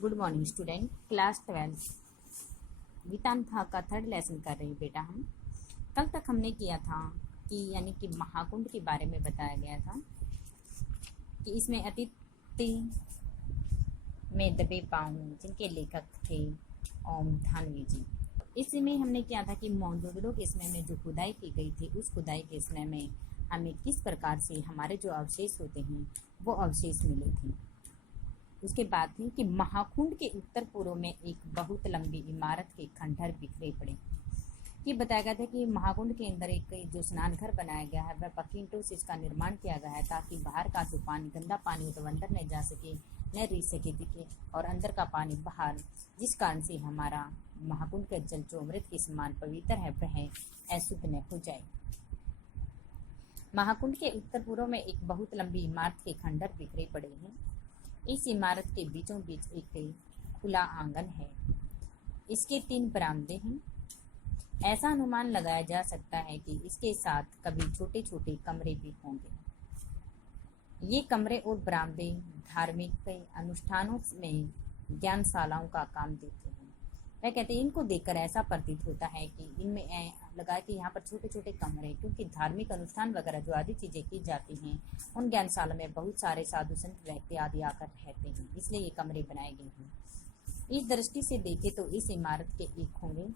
Good morning student, class 12 वितानथा का third lesson कर रही बेटा। हम कल तक हमने किया था कि यानी कि महाकुंड के बारे में बताया गया था कि इसमें अतिथि में दबे पाँव जिनके लेखक थे ओम धानवी जी। इसमें हमने किया था कि मोहनजोदड़ो के समय में जो खुदाई की गई थी उस खुदाई के समय में हमें किस प्रकार से हमारे जो अवशेष होते हैं वो अवशेष मिले थे। उसके बाद थी कि महाकुंड के उत्तर पूर्व में एक बहुत लंबी इमारत के खंडहर बिखरे पड़े। ये बताया गया था कि महाकुंड के अंदर एक जो स्नान घर बनाया गया है वह पक्की ईंटों से इसका निर्माण किया गया है ताकि बाहर का जो पानी गंदा पानी हो तो अंदर नहीं जा सके, न रह सके दिखे, और अंदर का पानी बाहर, जिस कारण से हमारा महाकुंड का जल जो अमृत के समान पवित्र है वह अशुद्ध न हो जाए। महाकुंड के उत्तर पूर्व में एक बहुत लंबी इमारत के खंडहर बिखरे पड़े हैं। इस इमारत के बीचों बीच एक खुला आंगन है। इसके 3 बरामदे हैं। ऐसा अनुमान लगाया जा सकता है कि इसके साथ कभी छोटे छोटे कमरे भी होंगे। ये कमरे और बरामदे धार्मिक अनुष्ठानों में ज्ञानशालाओं का काम देते हैं। वह कहते हैं इनको देखकर ऐसा प्रतीत होता है कि इनमें लगा कि यहाँ पर छोटे छोटे कमरे, क्योंकि धार्मिक अनुष्ठान वगैरह जो आदि चीजें की जाती हैं उन ज्ञानशाला में बहुत सारे साधु संत व्यक्ति आदि आकर रहते हैं, इसलिए ये कमरे बनाए गए हैं। इस दृष्टि से देखे तो इस इमारत के एक होंगे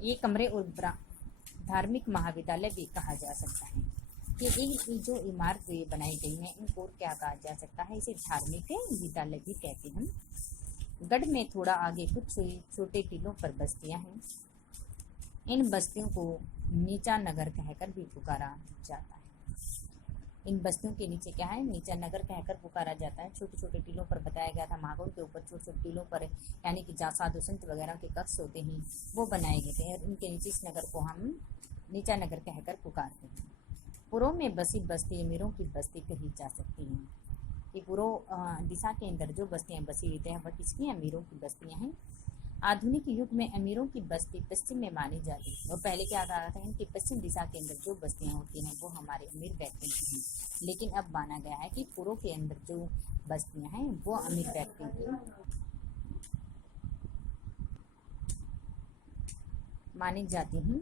ये कमरे और धार्मिक महाविद्यालय भी कहा जा सकता है कि ये जो इमारत बनाई गई है इनको क्या कहा जा सकता है, इसे धार्मिक विद्यालय भी कहते हैं। गढ़ में थोड़ा आगे कुछ छोटे टीलों पर बस्तियां हैं। इन बस्तियों को नीचा नगर कहकर भी पुकारा जाता है। इन बस्तियों के नीचे क्या है, नीचा नगर कहकर पुकारा जाता है। छोटे छोटे टीलों पर बताया गया था महाकुंड के ऊपर छोटे छोटे टीलों पर यानी कि जहाँ साधु संत वगैरह के कक्ष होते हैं वो बनाए गए थे और उनके नीचे इस नगर को हम नीचा नगर कहकर पुकारते हैं। पूर्व में बसी बस्ती अमीरों की बस्ती कही जा सकती है कि पूर्व दिशा के अंदर जो बस्तियां बसी हुई हैं वह किसकी, अमीरों की बस्तियां हैं। आधुनिक युग में अमीरों की बस्ती पश्चिम में मानी जाती है और पहले क्या कहा था कि पश्चिम दिशा के अंदर जो बस्तियां होती हैं वो हमारे अमीर व्यक्तियों की हैं, लेकिन अब माना गया है कि पूर्व के अंदर जो बस्तियां हैं वो अमीर व्यक्तियों की मानी जाती हैं।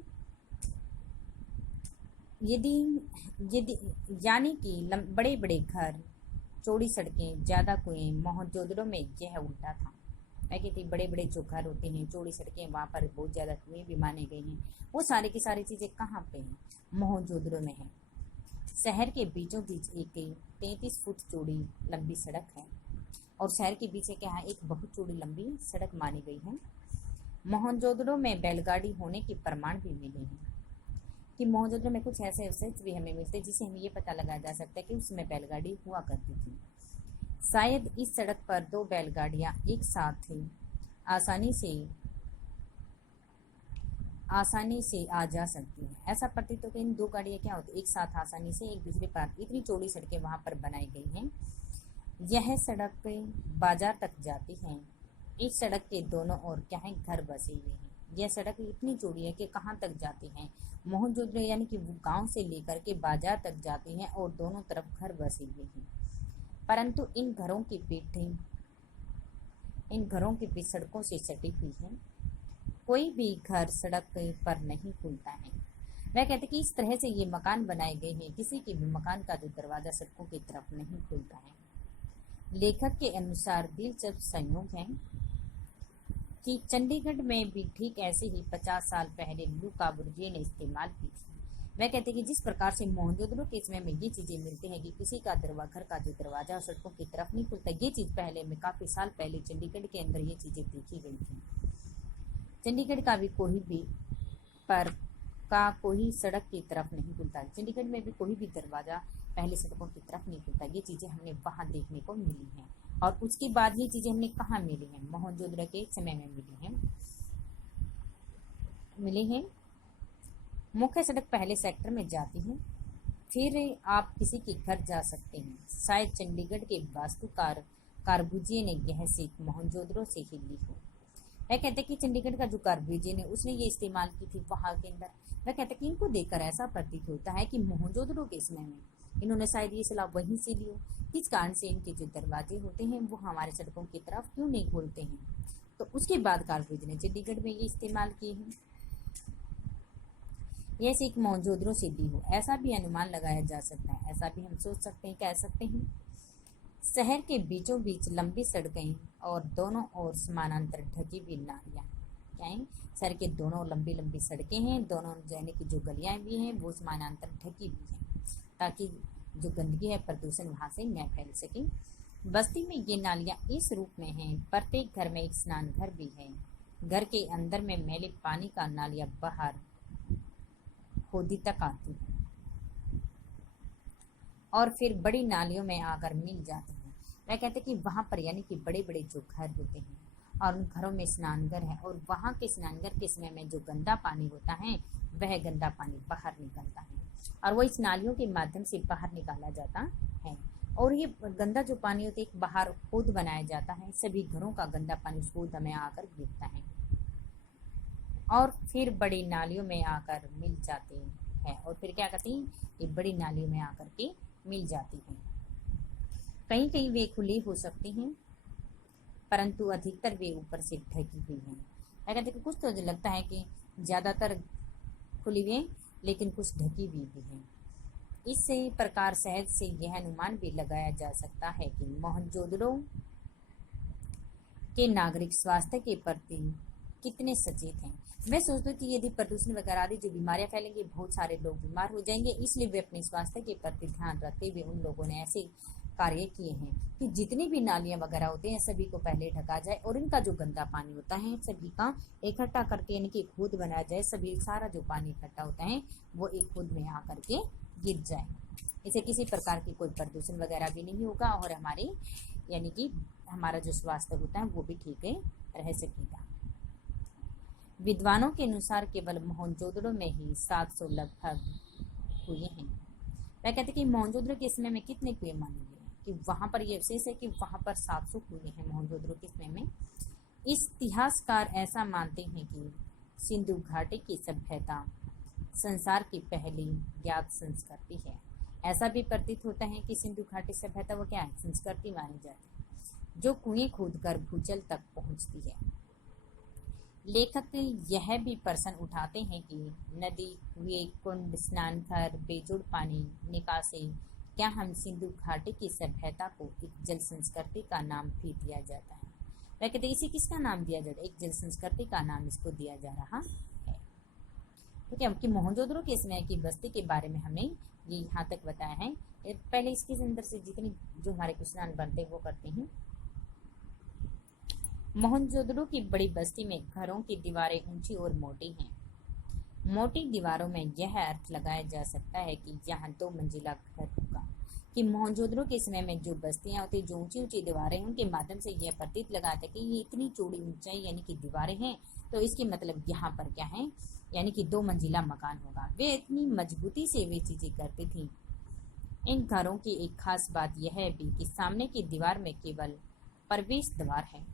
यदि यानी कि बड़े बड़े घर, चौड़ी सड़कें, ज्यादा कुएं, मोहनजोदड़ो में यह उल्टा था। मैं कहती बड़े बड़े जो घर होते हैं, चौड़ी सड़कें, वहाँ पर बहुत ज्यादा कुएं भी माने गए हैं। वो सारी की सारी चीजें कहाँ पे हैं, मोहनजोदड़ो में है। शहर के बीचों बीच एक 33 फुट चौड़ी लंबी सड़क है और शहर के पीछे क्या है, एक बहुत चौड़ी लंबी सड़क मानी गई है। मोहनजोदड़ो में बैलगाड़ी होने के प्रमाण भी मिले हैं कि मोहनजोदड़ो में कुछ ऐसे अवशेष भी हमें मिलते हैं जिससे हमें ये पता लगाया जा सकता है कि उसमें बैलगाड़ी हुआ करती थी। शायद इस सड़क पर 2 बैलगाड़ियां एक साथ आसानी से आ जा सकती है। ऐसा प्रतीत होता है इन 2 गाड़ियां क्या होती है, एक साथ आसानी से एक दूसरे पर, इतनी चौड़ी सड़कें वहां पर बनाई गई हैं। यह सड़क बाजार तक जाती है। इस सड़क के दोनों ओर क्या है, घर बसे हुए हैं। यह सड़क इतनी चौड़ी है कि कहाँ तक जाती है, मोहनजोदड़ो यानी कि गांव से लेकर के बाजार तक जाती हैं और दोनों तरफ घर बसे हुए हैं। परंतु इन घरों की पीठ सड़कों से सटी हुई है। कोई भी घर सड़क पर नहीं खुलता है। वह कहते कि इस तरह से ये मकान बनाए गए हैं, किसी के भी मकान का जो दरवाजा सड़कों की तरफ नहीं खुलता है। लेखक के अनुसार दिलचस्प संयोग है कि चंडीगढ़ में भी ठीक ऐसे ही 50 साल पहले लू काबूर्जे ने इस्तेमाल की थी। वह कहते कि जिस प्रकार से मोहनजोदड़ो के समय में ये चीजें मिलती हैं कि किसी का घर का जो दरवाजा सड़कों की तरफ नहीं खुलता, ये चीज पहले में काफी साल पहले चंडीगढ़ के अंदर ये चीजें देखी गई थी। चंडीगढ़ का भी कोई सड़क की तरफ नहीं खुलता। चंडीगढ़ में भी कोई भी दरवाजा पहले सड़कों की तरफ नहीं खुलता। ये चीजें हमने वहां देखने को मिली हैं और उसके बाद ये चीजें हमने कहाँ मिली हैं, मोहनजोदड़ो के समय में मिली हैं। मुख्य सड़क पहले सेक्टर में जाती है, फिर आप किसी के घर जा सकते हैं। शायद चंडीगढ़ के वास्तुकार कार्बुजिए ने यह सीख मोहनजोदड़ो से ही ली हो। वह कहते कि चंडीगढ़ का जो कार्बुजिए ने उसने ये इस्तेमाल की थी वहां के अंदर। वह कहते कि इनको देखकर ऐसा प्रतीत होता है कि मोहनजोदड़ो के समय में इन्होंने शायद ये सलाह वहीं से ली हो। किस कारण से इनके जो दरवाजे होते हैं वो हमारे सड़कों की तरफ क्यों नहीं खोलते हैं? तो उसके बाद कार्लविज ने चंडीगढ़ में ये इस्तेमाल किए हैं। यह सीख मोहनजोदड़ो से ली हो, ऐसा भी अनुमान लगाया जा सकता है। ऐसा भी हम सोच सकते हैं, कह सकते हैं। शहर के बीचों बीच लंबी सड़कें और दोनों ओर समानांतर ढकी हुई नालियाँ। क्या है? शहर के दोनों लंबी लंबी सड़कें हैं, दोनों यानी कि जो गलियाँ भी हैं वो समानांतर ढकी हुई हैं, ताकि जो गंदगी है, प्रदूषण वहाँ से न फैल सके। बस्ती में ये नालियाँ इस रूप में हैं, प्रत्येक घर में एक स्नान घर भी है। घर के अंदर में मैले पानी का नालियाँ बाहर खोदी तक आती है और फिर बड़ी नालियों में आकर मिल जाते हैं। वह कहते हैं कि वहाँ पर यानी कि बड़े बड़े जो घर होते हैं और उन घरों में स्नानघर है, और वहाँ के स्नानघर के समय में जो गंदा पानी होता है वह गंदा पानी बाहर निकलता है और वो इस नालियों के माध्यम से बाहर निकाला जाता है। और ये गंदा जो पानी होता है एक बाहर खोद बनाया जाता है, सभी घरों का गंदा पानी उस खोद में आकर गिरता है और फिर बड़ी नालियों में आकर मिल जाते हैं। और फिर क्या करती हैं? ये बड़ी नालियों में आकर के मिल जाती हैं। कहीं कहीं वे खुली हो सकती हैं, परंतु अधिकतर वे ऊपर से ढकी हुई हैं। अगर देखो कुछ तो लगता है कि ज़्यादातर खुली हुई, लेकिन कुछ ढकी हुई भी हैं। इस प्रकार सहज से यह अनुमान भी लगाया जा सकता है कि मोहनजोदड़ो के नागरिक स्वास्थ्य के प्रति कितने सचेत हैं। मैं सोचती हूँ कि यदि प्रदूषण वगैरह आदि जो बीमारियां फैलेंगी, बहुत सारे लोग बीमार हो जाएंगे, इसलिए वे अपने स्वास्थ्य के प्रति ध्यान रखते हुए उन लोगों ने ऐसे कार्य किए हैं कि जितनी भी नालियां वगैरह होते हैं सभी को पहले ढका जाए और इनका जो गंदा पानी होता है सभी का इकट्ठा करके यानी कि खुद बनाया जाए। सभी सारा जो पानी इकट्ठा होता है वो एक खुद में आकर के गिर जाए। इसे किसी प्रकार की कोई प्रदूषण वगैरह भी नहीं होगा और हमारे यानी कि हमारा जो स्वास्थ्य होता है वो भी ठीक रह सकेगा। विद्वानों के अनुसार केवल मोहनजोदड़ो में ही 700 लगभग कुएं हैं। वह कहते कि मोहनजोदड़ो के समय में कितने कुएं माने गए कि वहां पर यह विशेष है कि वहां पर 700 कुएं हैं मोहनजोदड़ो के समय में। इतिहासकार ऐसा मानते हैं कि सिंधु घाटी की सभ्यता संसार की पहली ज्ञात संस्कृति है। ऐसा भी प्रतीत होता है कि सिंधु घाटी सभ्यता वो क्या है? संस्कृति मानी जाती है जो कुएं खोदकर भूजल तक पहुंचती है। लेखक यह भी प्रश्न उठाते हैं कि नदी, कुएं, कुंड, स्नानघर, बेजोड़ पानी निकासी, क्या हम सिंधु घाटी की सभ्यता को एक जल संस्कृति का नाम भी दिया जाता है? वह कहते इसे किसका नाम दिया जाता है? एक जल संस्कृति का नाम इसको दिया जा रहा है। ठीक है, कि मोहनजोदड़ो के समय की बस्ती के बारे में हमने ये यहाँ तक बताया है। पहले इसके अंदर से जितनी जो हमारे क्वेश्चन बनते हैं वो करते हैं। मोहनजोदड़ो की बड़ी बस्ती में घरों की दीवारें ऊंची और मोटी हैं। मोटी दीवारों में यह अर्थ लगाया जा सकता है कि यहाँ 2 मंजिला घर होगा। कि मोहनजोदड़ो के समय में जो बस्तियां होती, जो ऊंची ऊंची दीवारें, उनके माध्यम से यह प्रतीत लगाता है कि ये इतनी चौड़ी ऊंचाई यानी कि दीवारें हैं, तो इसके मतलब यहाँ पर क्या है, यानी कि 2 मंजिला मकान होगा। वे इतनी मजबूती से वे चीजें करती थी। इन घरों की एक खास बात यह है भी कि सामने की दीवार में केवल प्रवेश द्वार है,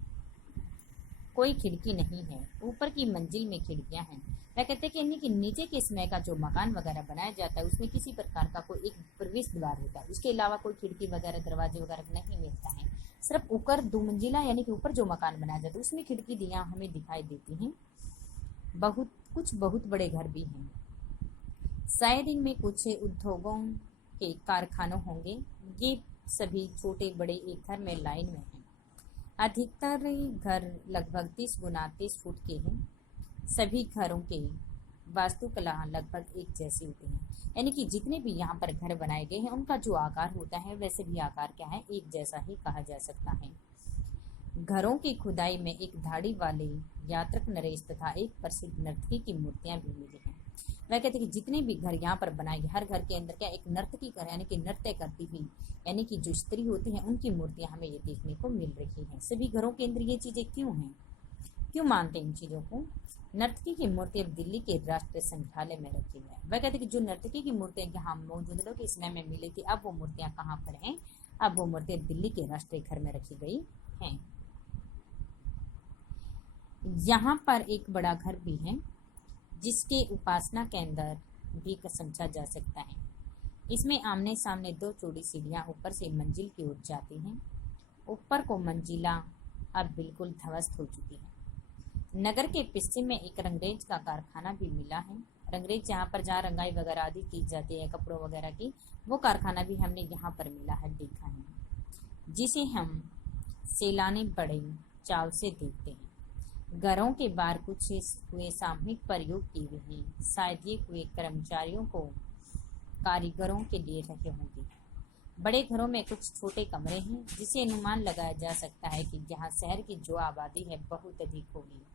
कोई खिड़की नहीं है। ऊपर की मंजिल में खिड़कियां हैं। वह कहते हैं कि नीचे के समय का जो मकान वगैरह बनाया जाता है उसमें किसी प्रकार का कोई एक प्रवेश द्वार होता है, उसके अलावा कोई खिड़की वगैरह दरवाजे वगैरह नहीं मिलता है। सिर्फ ऊपर 2 मंजिला यानी कि ऊपर जो मकान बनाया जाता है उसमें खिड़की दियाँ हमें दिखाई देती हैं। बहुत बड़े घर भी हैं। शायद इनमें कुछ उद्योगों के कारखानों होंगे। ये सभी छोटे बड़े एक घर में लाइन में हैं। अधिकतर घर लगभग 30 गुना 30 फुट के हैं। सभी घरों के वास्तुकला लगभग एक जैसी होती है, यानी कि जितने भी यहाँ पर घर बनाए गए हैं उनका जो आकार होता है वैसे भी आकार क्या है, एक जैसा ही कहा जा सकता है। घरों की खुदाई में एक धाड़ी वाले यात्रक नरेश तथा एक प्रसिद्ध नर्तकी की मूर्तियां भी मिली हैं। वह कहते हैं कि जितने भी घर यहाँ पर बनाए गए, हर घर के अंदर क्या एक नर्तकी कर यानी कि नृत्य करती हुई यानी कि जो स्त्री होती हैं उनकी मूर्तियां हमें ये देखने को मिल रही हैं। सभी घरों के अंदर ये चीजें क्यों हैं, क्यों मानते हैं इन चीजों को? नर्तकी की मूर्ति अब दिल्ली के राष्ट्रीय संग्रहालय में रखी हुई है। वह कहते हैं कि जो नर्तकी की मूर्तियां यहाँ मोहनजोदड़ो के समय में मिली थी, अब वो मूर्तियां कहाँ पर हैं? अब वो मूर्तियां दिल्ली के राष्ट्रीय घर में रखी गई हैं। यहाँ पर एक बड़ा घर भी है जिसके उपासना केंद्र भी समझा जा सकता है। इसमें आमने सामने 2 चौड़ी सीढ़ियां ऊपर से मंजिल की ओर जाती हैं। ऊपर को मंजिला अब बिल्कुल ध्वस्त हो चुकी है। नगर के पश्चिम में एक रंगरेज का कारखाना भी मिला है। रंगरेज जहाँ रंगाई वगैरह आदि की जाती है कपड़ों वगैरह की, वो कारखाना भी हमने यहाँ पर मिला है, देखा है, जिसे हम सैलानी बड़े चाव से देखते हैं। घरों के बाहर कुछ कुएं सामूहिक प्रयोग किए हुए हैं। शायद ये कुएं कर्मचारियों को कारीगरों के लिए रखे होंगे। बड़े घरों में कुछ छोटे कमरे हैं, जिसे अनुमान लगाया जा सकता है कि यहाँ शहर की जो आबादी है बहुत अधिक होगी।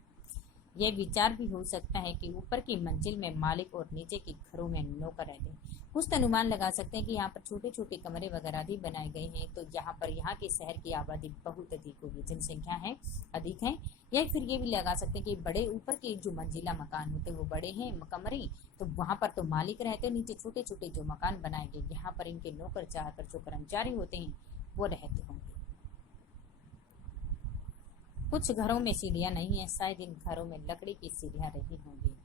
यह विचार भी हो सकता है कि ऊपर की मंजिल में मालिक और नीचे के घरों में नौकर रहते हैं। कुछ तो अनुमान लगा सकते हैं कि यहाँ पर छोटे छोटे कमरे वगैरह भी बनाए गए हैं, तो यहाँ के शहर की आबादी बहुत अधिक होगी, जनसंख्या है अधिक है। या फिर ये भी लगा सकते हैं कि बड़े ऊपर के जो मंजिला मकान होते हैं वो बड़े हैं कमरे, तो वहाँ पर तो मालिक रहते हैं, नीचे छोटे छोटे जो मकान बनाए गए यहाँ पर इनके नौकर चाकर जो कर्मचारी होते हैं वो रहते होंगे। कुछ घरों में सीढ़ियां नहीं है, शायद इन घरों में लकड़ी की सीढ़ियां रही होंगी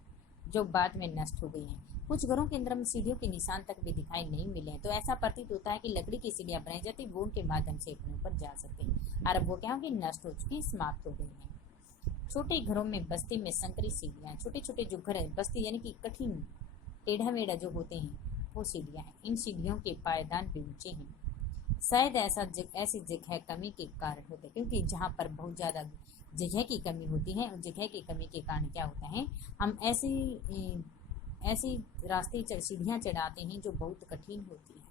जो बाद में नष्ट हो गई हैं। कुछ घरों के अंदर सीढ़ियों के निशान तक भी दिखाई नहीं मिले, तो ऐसा प्रतीत होता है कि लकड़ी की सीढ़ियां बनाई जाती, वो उनके माध्यम से अपने ऊपर जा सकते हैं। और अब वो क्या होंगी, नष्ट हो चुकी, समाप्त हो गई है। छोटे घरों में बस्ती में संकरी सीढ़ियां, छोटे छोटे जो घर है बस्ती यानी कि कठिन टेढ़ा मेढ़ा जो होते हैं वो सीढ़ियां हैं। इन सीढ़ियों के पायदान भी ऊंचे हैं। शायद ऐसी जगह कमी के कारण होते हैं, क्योंकि जहाँ पर बहुत ज़्यादा जगह की कमी होती है और जगह की कमी के कारण क्या होता है, हम ऐसी रास्ते सीढ़ियाँ चढ़ाते हैं जो बहुत कठिन होती है।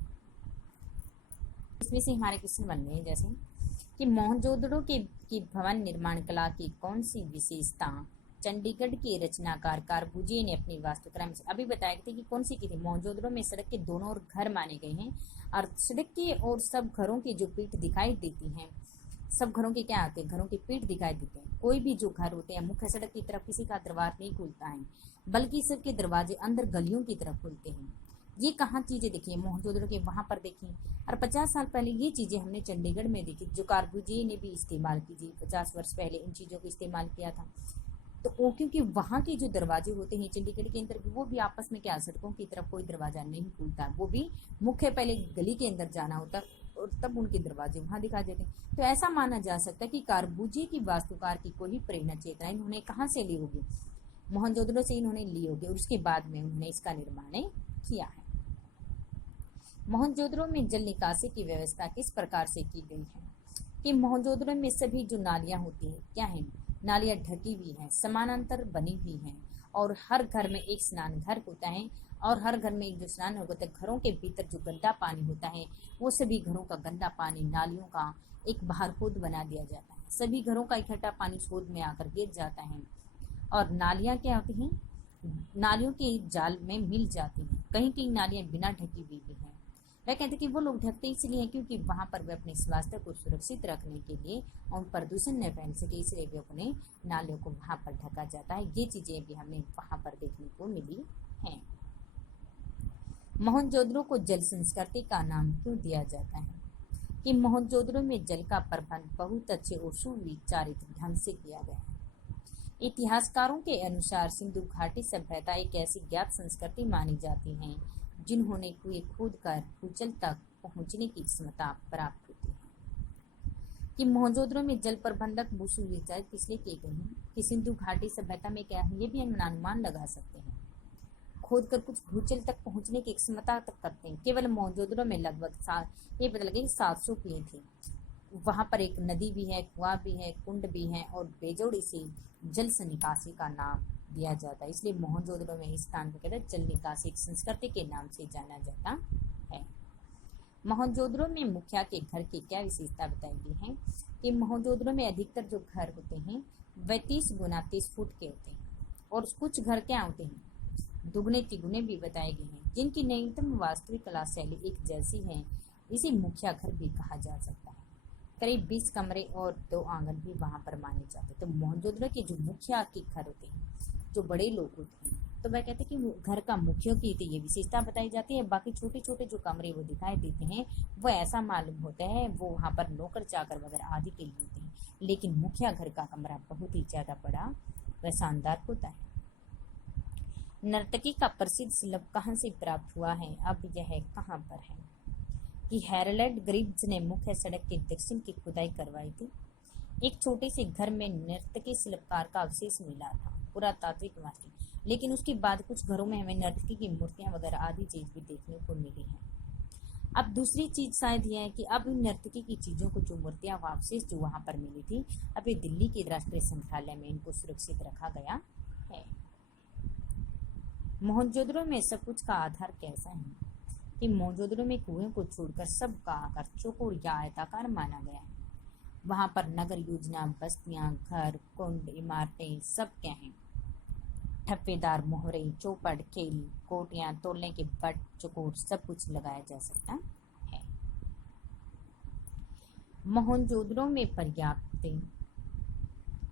इसमें से हमारे क्वेश्चन बन गए जैसे कि मोहनजोदड़ो की भवन निर्माण कला की कौन सी विशेषता चंडीगढ़ के रचनाकार कार्बुजिए ने अपनी वास्तुकला में अभी बताया थे कि कौन सी की थी। मोहनजोदड़ो में सड़क के दोनों ओर घर माने गए हैं और सड़क की और सब घरों की जो पीठ दिखाई देती हैं, सब घरों के क्या आते हैं, घरों की पीठ दिखाई देते हैं। कोई भी जो घर होते हैं मुख्य सड़क की तरफ किसी का दरवाजा नहीं खुलता है, बल्कि सबके दरवाजे अंदर गलियों की तरफ खुलते हैं। ये कहाँ चीजें देखी, मोहनजोदड़ो के वहां पर देखी, और 50 साल पहले ये चीजें हमने चंडीगढ़ में देखी, जो कार्बुजिए ने भी इस्तेमाल की थी। 50 वर्ष पहले इन चीजों को इस्तेमाल किया था। तो वो क्योंकि वहाँ के जो दरवाजे होते हैं चंडीगढ़ के अंदर, वो भी आपस में क्या सड़कों की तरफ कोई दरवाजा नहीं खुलता, वो भी मुख्य पहले गली के अंदर जाना होता और तब उनके दरवाजे वहां दिखाई देते हैं। तो ऐसा माना जा सकता है कि कार्बुजिए की वास्तुकार की कोई प्रेरणा चेतना इन्होंने कहाँ से ली होगी, मोहनजोदड़ो से इन्होंने ली होगी, और उसके बाद में उन्होंने इसका निर्माण किया है। मोहनजोदड़ो में जल निकासी की व्यवस्था किस प्रकार से की गई है कि मोहनजोदड़ो में सभी जो नालियां होती हैं क्या है, नालियां ढकी हुई हैं, समानांतर बनी हुई हैं, और हर घर में एक स्नान घर होता है, और हर घर में एक जो स्नान होता है, घरों के भीतर जो गंदा पानी होता है वो सभी घरों का गंदा पानी नालियों का एक बाहर होद बना दिया जाता है। सभी घरों का इकट्ठा पानी होद में आकर गिर जाता है, और नालियां क्या होती हैं, नालियों के जाल में मिल जाती हैं। कहीं कहीं नालियां बिना ढकी हुई भी हैं। वह कहते कि वो लोग ढकते इसलिए हैं क्योंकि वहां पर वे अपने स्वास्थ्य को सुरक्षित रखने के लिए और प्रदूषण न फैल सके, इसलिए भी अपने नालियों को वहां पर ढका जाता है। ये चीजें भी हमें वहां पर देखने को मिली हैं। मोहनजोदड़ो को जल संस्कृति का नाम क्यों दिया जाता है कि मोहनजोदड़ो में जल का प्रबंध बहुत अच्छे और सुविचारित ढंग से किया गया है। इतिहासकारों के अनुसार सिंधु घाटी सभ्यता एक ऐसी ज्ञात संस्कृति मानी जाती है जिन्होंने कुएं खोद कर भूजल तक पहुंचने की क्षमता प्राप्त होती है। कि मोहनजोदड़ो में जल प्रबंधक सुविचारित इसलिए किए गए हैं कि सिंधु घाटी सभ्यता में क्या है, ये भी हम अनुमान लगा सकते हैं, खोद कर कुछ भूजल तक पहुंचने की क्षमता तक करते हैं। केवल मोहनजोदड़ो में लगभग ये पता लगे 700 कुएं थे। वहां पर एक नदी भी है, कुआं भी है, कुंड भी है, और बेजोड़ इसे जल निकासी का नाम दिया जाता है। इसलिए मोहनजोदड़ो में इस स्थान को कहते हैं जल निकासी संस्कृति के नाम से जाना जाता है। मोहनजोदड़ो में मुखिया के घर की क्या विशेषता बताई गई है कि मोहनजोदड़ो में अधिकतर जो घर होते हैं वह 30 गुना 30 फुट के होते हैं, और कुछ घर क्या होते हैं दुगने तिगुने भी बताए गए हैं, जिनकी न्यूनतम वास्तविक कला शैली एक जैसी है। इसे मुखिया घर भी कहा जा सकता है। करीब 20 कमरे और 2 आंगन भी वहां पर माने जाते हैं। तो मोहनजोदड़ो के जो मुखिया के घर होते हैं, जो बड़े लोग होते हैं, तो वह कहते हैं कि घर का मुखिया की ये विशेषता बताई जाती है। बाकी छोटे छोटे जो कमरे वो दिखाई देते हैं वो ऐसा मालूम होता है वो वहाँ पर नौकर चाकर वगैरह आदि के लिए होते हैं, लेकिन मुखिया घर का कमरा बहुत ही ज्यादा बड़ा व शानदार होता है। नर्तकी का प्रसिद्ध शिल्प कहाँ से प्राप्त हुआ है, अब यह कहाँ पर है? कि हैरोल्ड ग्रीव्स ने मुख्य सड़क के दक्षिण की खुदाई करवाई थी। एक छोटे से घर में नर्तकी शिल्पकार का अवशेष मिला था, पुरातात्विक माटी, लेकिन उसके बाद कुछ घरों में हमें नर्तकी की मूर्तियां वगैरह आदि चीज भी देखने को मिली है। अब दूसरी चीज शायद यह है कि अब इन नर्तकी की चीजों को, जो मूर्तियां अवशेष जो वहां पर मिली थी, अब ये दिल्ली के राष्ट्रीय संग्रहालय में इनको सुरक्षित रखा गया है। मोहनजोदड़ो में सब कुछ का आधार कैसा है? कि मोहनजोदड़ो में कुएं को छोड़कर सब का आकार चौकोर या आयताकार माना गया है। वहां पर नगर योजना, बस्तियां, घर, कुंड, इमारतें सब क्या हैं? ठप्पेदार मोहरे, चौपड़, खेल, कोटियां, तोलने के बट, चकोर सब कुछ लगाया जा सकता है। मोहनजोदड़ो में पर्याप्त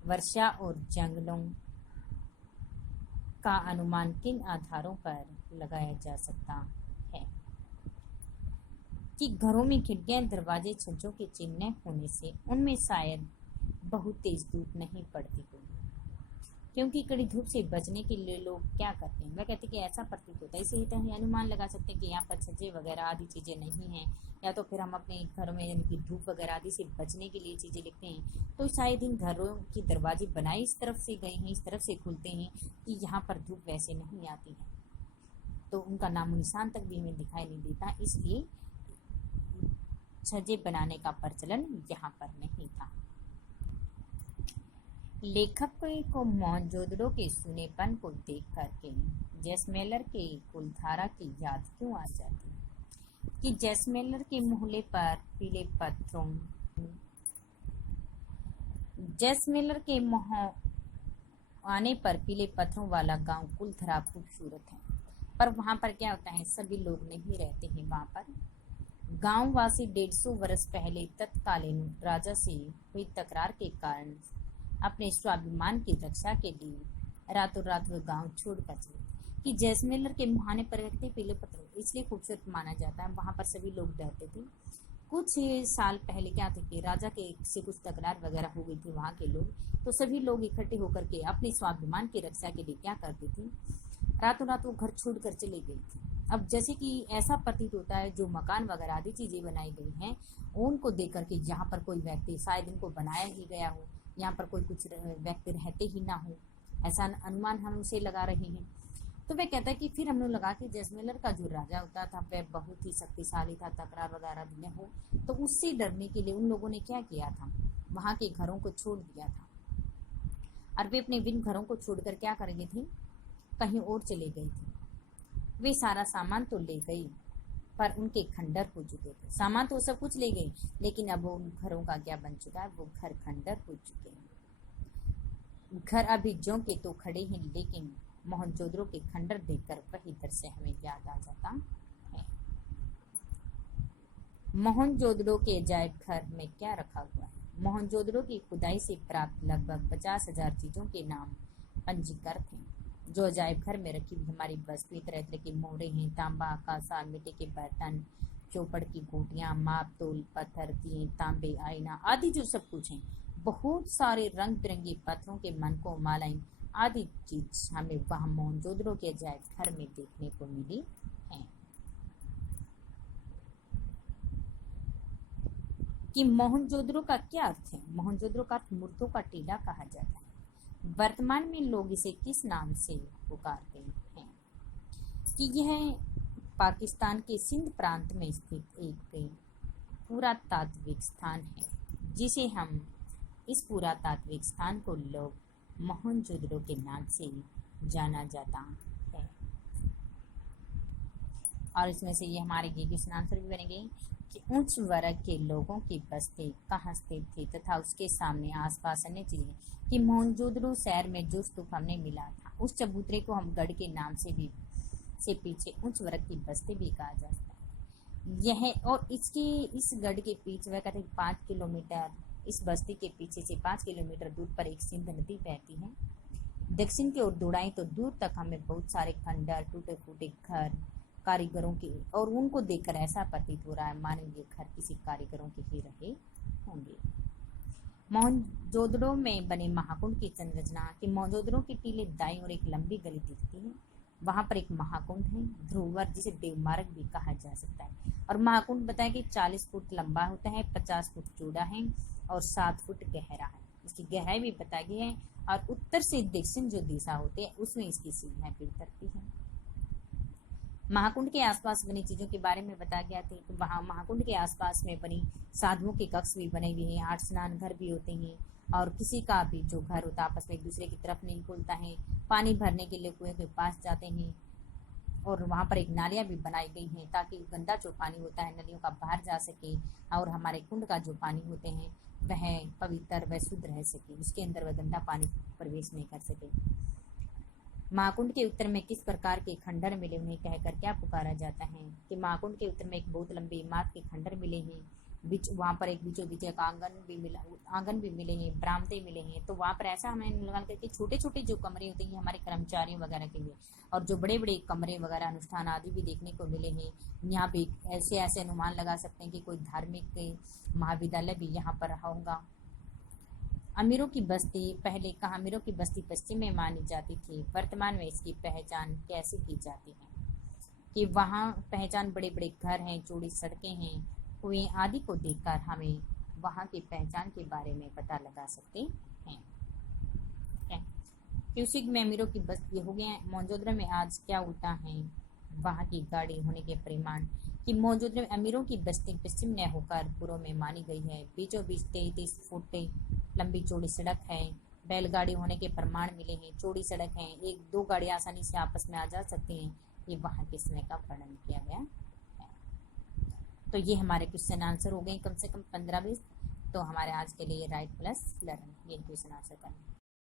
वर्षा और जंगलों का अनुमान किन आधारों पर लगाया जा सकता है? कि घरों में खिड़कियां, दरवाजे, छज्जों के चिन्ह होने से उनमें शायद बहुत तेज धूप नहीं पड़ती होगी, क्योंकि कड़ी धूप से बचने के लिए लोग क्या करते हैं? वह कहते हैं कि ऐसा प्रतीत होता है, इसे ही अनुमान लगा सकते हैं कि यहाँ पर छज्जे वगैरह आदि चीजें नहीं हैं, या तो फिर हम अपने घरों में यानी कि धूप वगैरह आदि से बचने के लिए चीजें लिखते हैं, तो शायद इन घरों के दरवाजे बनाए इस तरफ से गए हैं, इस तरफ से खुलते हैं कि यहाँ पर धूप वैसे नहीं आती है, तो उनका नामो निशान तक भी हमें दिखाई नहीं देता, इसलिए छज्जे बनाने का प्रचलन यहाँ पर नहीं था। लेखक को मोहनजोदड़ो के सुनेपन को देख करके जैसमेलर के कुलधारा की याद क्यों आ जाती है? कि जैसमेलर के मोहल्ले पर पीले पत्थरों, जैसमेलर के आने पर पीले पत्थरों वाला गांव कुलधारा खूबसूरत है, पर वहां पर क्या होता है, सभी लोग नहीं रहते हैं वहां पर। गांव वासी 150 वर्ष पहले तत्कालीन राजा से हुई तकरार के कारण अपने स्वाभिमान की रक्षा के लिए रातों रात वह गांव छोड़कर चले। कि जैसमेलर के मुहाने पर रखते पीले पत्थर इसलिए खूबसूरत माना जाता है, वहां पर सभी लोग रहते थे। कुछ साल पहले क्या था कि राजा के से कुछ तकरार वगैरह हो गई थी वहां के लोग, तो सभी लोग इकट्ठे होकर के अपने स्वाभिमान की रक्षा के लिए क्या करते थे, रातों रात वो घर छोड़कर चले गई थी। अब जैसे कि ऐसा प्रतीत होता है, जो मकान वगैरह आदि चीजें बनाई गई हैं, उनको देख करके यहाँ पर कोई व्यक्ति शायद इनको बनाया ही गया हो, यहाँ पर कोई कुछ व्यक्ति रहते ही ना हो, ऐसा अनुमान हम उसे लगा रहे हैं। तो वह कहता है कि फिर हमने लगा कि जैसमेलर का जो राजा होता था वह बहुत ही शक्तिशाली था, तकरार वगैरह भी न हो, तो उससे डरने के लिए उन लोगों ने क्या किया था, वहां के घरों को छोड़ दिया था, और वे अपने विन घरों को छोड़कर क्या कर गई थी, कहीं और चले गई थी। वे सारा सामान तो ले गई, पर उनके खंडर हो चुके थे। सामान तो सब कुछ ले गई, लेकिन अब उन घरों का क्या बन चुका है, वो घर खंडर हो चुके हैं। घर अभी ज्यों के तो खड़े हैं, लेकिन मोहनजोदड़ो के खंडर देखकर वही दृश्य हमें याद आ जाता है। मोहनजोदड़ो के अजायब घर में क्या रखा हुआ है? मोहनजोदड़ो की खुदाई से प्राप्त लगभग 50,000 चीजों के नाम पंजीकृत हैं, जो अजायब घर में रखी हुई हमारी वस्तु तरह तरह के मोहरे हैं, तांबा, कांसा, मिट्टी के बर्तन, चौपड़ की गोटियां, माप तोल, पत्थर, दिए, तांबे, आईना आदि जो सब कुछ है, बहुत सारे रंग बिरंगे पत्थरों के मनकों, मालाएं आदि चीज हमें वहां मोहनजोदड़ो के अजायब घर में देखने को मिली है। कि मोहनजोदड़ो का क्या अर्थ है? मोहनजोदड़ो का अर्थ मुर्दों का टीला कहा जाता है। वर्तमान में लोग इसे किस नाम से पुकारते हैं? कि यह पाकिस्तान के सिंध प्रांत में स्थित एक पुरातात्विक स्थान है, जिसे हम इस पुरातात्विक स्थान को लोग मोहनजोदड़ो के नाम से जाना जाता है। और इसमें से ये हमारे ये क्वेश्चन आंसर भी बनेंगे कि उच्च वर्ग के लोगों की बस्ती कहाँ स्थित थी तथा उसके सामने आसपास अन्य चीजें। कि मोहनजोदड़ो शहर में जो स्तूप हमने मिला था, उस चबूतरे को हम गढ़ के नाम से भी से पीछे उच्च वर्ग की बस्ती भी कहा जाता है। यह और इसकी इस गढ़ के पीछे वह कहते हैं 5 किलोमीटर, इस बस्ती के पीछे से 5 किलोमीटर दूर पर एक सिंध नदी बहती है। दक्षिण की ओर दौड़ाएं तो दूर तक हमें बहुत सारे खंडर, टूटे फूटे घर, कारीगरों के, और उनको देखकर ऐसा प्रतीत हो रहा है मानो ये घर किसी कारीगरों के ही रहे होंगे। मोहनजोदड़ो में बने महाकुंड की संरचना। कि मोहनजोदड़ो के टीले दाईं ओर एक लंबी गली दिखती है, वहाँ पर एक महाकुंड है, ध्रुवर जिसे देवमार्ग भी कहा जा सकता है। और महाकुंड बताया कि 40 फुट लंबा होता है, 50 फुट चौड़ा है और 7 फुट गहरा है। इसकी गहराई भी बताई गई है। और उत्तर से दक्षिण जो दिशा होती है उसमें इसकी सीढ़ियाँ भी उतरती है। महाकुंड के आसपास बनी चीजों के बारे में बताया गया था। तो वहाँ महाकुंड के आसपास में बनी साधुओं के कक्ष भी बने हुए हैं, 8 स्नान घर भी होते हैं और किसी का भी जो घर होता है आपस में एक दूसरे की तरफ नहीं खुलता है। पानी भरने के लिए कुएं के पास जाते हैं और वहाँ पर एक नालियाँ भी बनाई गई हैं ताकि गंदा जो पानी होता है नदियों का बाहर जा सके और हमारे कुंड का जो पानी होते हैं वह पवित्र व शुद्ध रह सके, उसके अंदर वह गंदा पानी प्रवेश नहीं कर सके। महाकुंड के उत्तर में किस प्रकार के खंडर मिले उन्हें कहकर क्या पुकारा जाता है कि महाकुंड के उत्तर में एक बहुत लंबी इमारत के खंडर मिले हैं, बीच वहाँ पर एक बीचों बीच एक आंगन भी मिले हैं, बरामदे मिले हैं। तो वहाँ पर ऐसा हमें अनुमान करके छोटे छोटे जो कमरे होते हैं हमारे कर्मचारियों वगैरह के लिए और जो बड़े बड़े कमरे वगैरह अनुष्ठान आदि भी देखने को मिले हैं। यहाँ पे ऐसे अनुमान लगा सकते हैं कि कोई धार्मिक महाविद्यालय भी यहाँ पर रहा होगा। अमीरों की बस्ती पहले कहाँ अमीरों की बस्ती पश्चिम में मानी जाती थी, वर्तमान में इसकी पहचान कैसे की जाती है कि वहाँ पहचान बड़े बड़े घर हैं, चौड़ी सड़कें हैं, कुएं आदि को देखकर हमें वहाँ की पहचान के बारे में पता लगा सकते हैं। क्यूसिक में अमीरों की बस्ती हो गया। मौजूदा में आज क्या उल्टा है वहाँ की गाड़ी होने के परिमाण कि मौजूदा में अमीरों की बस्ती पश्चिम ने होकर पूर्व में मानी गई है। बीचों बीच 33 फुट लंबी चौड़ी सड़क है, बैलगाड़ी होने के प्रमाण मिले हैं, चौड़ी सड़क है, 1-2 गाड़ी आसानी से आपस में आ जा सकती हैं। ये वहाँ के समय का वर्णन किया गया है। तो ये हमारे क्वेश्चन आंसर हो गए कम से कम 15-20। तो हमारे आज के लिए राइट प्लस लर्न ये क्वेश्चन आंसर करना।